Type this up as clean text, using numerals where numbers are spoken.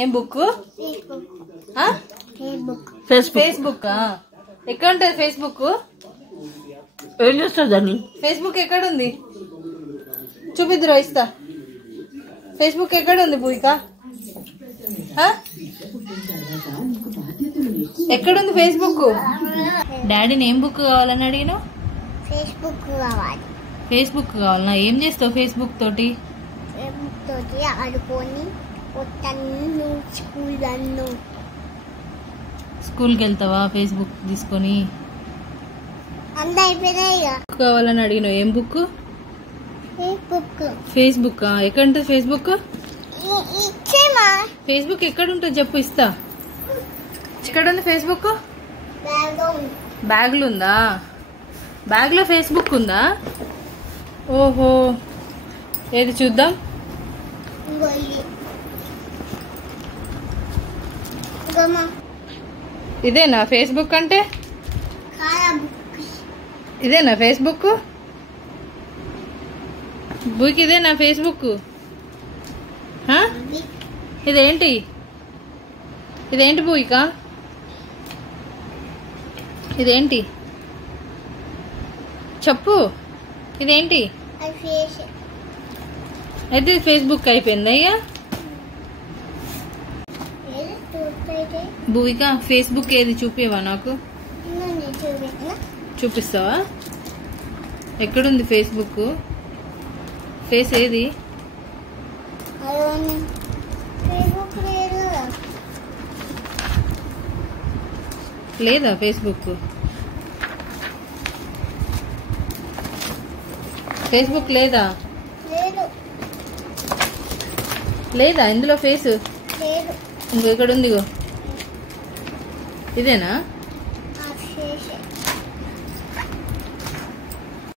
ఏం book? Facebook. ఎక్కడ ఉంటుంది ఫేస్బుక్? ఏం చేస్తుంది దాన్ని? ఫేస్బుక్ ఎక్కడ ఉంది చూపిద్దురా, ఇస్తా. ఫేస్బుక్ ఎక్కడ ఉంది భూమిక? ఎక్కడుంది ఫేస్బుక్? డాడీని ఏం బుక్ కావాలని అడిగినావు? ఫేస్బుక్ కావాలి. ఫేస్బుక్ కావాలన్నా? ఏం చేస్తావు ఫేస్బుక్ తోటి? ఫేస్బుక్ తోటి ఆడుకొని స్కూల్కి వెళ్తావా ఫేస్బుక్ తీసుకొని? అంత అయిపోయినాయి. కావాలని అడిగినావు. ఏం బుక్? ఫేస్బుక్. ఎక్కడ ఉంటుంది ఫేస్బుక్? ఫేస్బుక్ ఎక్కడ ఉంటుంది చెప్పు, ఇస్తా. ఎక్కడ ఉంది ఫేస్బుక్? బ్యాగ్ లో ఉందా? బ్యాగ్ లో ఫేస్బుక్ ఉందా? ఓహో, ఏది చూద్దాం. ఇదేనా ఫేస్బుక్ అంటే? ఇదేనా ఫేస్బుక్? బుక్ ఇదేనా ఫేస్బుక్? ఇదేంటి? ఇదేంటి భూయిక? ఇదేంటి చెప్పు, ఇదేంటి? అయితే ఫేస్బుక్ అయిపోయింది అయ్యా. భూయిక ఫేస్బుక్ ఏది చూపివా నాకు? చూపిస్తావా? ఎక్కడుంది ఫేస్బుక్? ఫేస్ ఏది? లేదా ఫేస్బుక్? ఫేస్బుక్ లేదా? లేదా ఇందులో ఫేస్? ఇంకో ఇక్కడ ఉంది. ఇదేనా?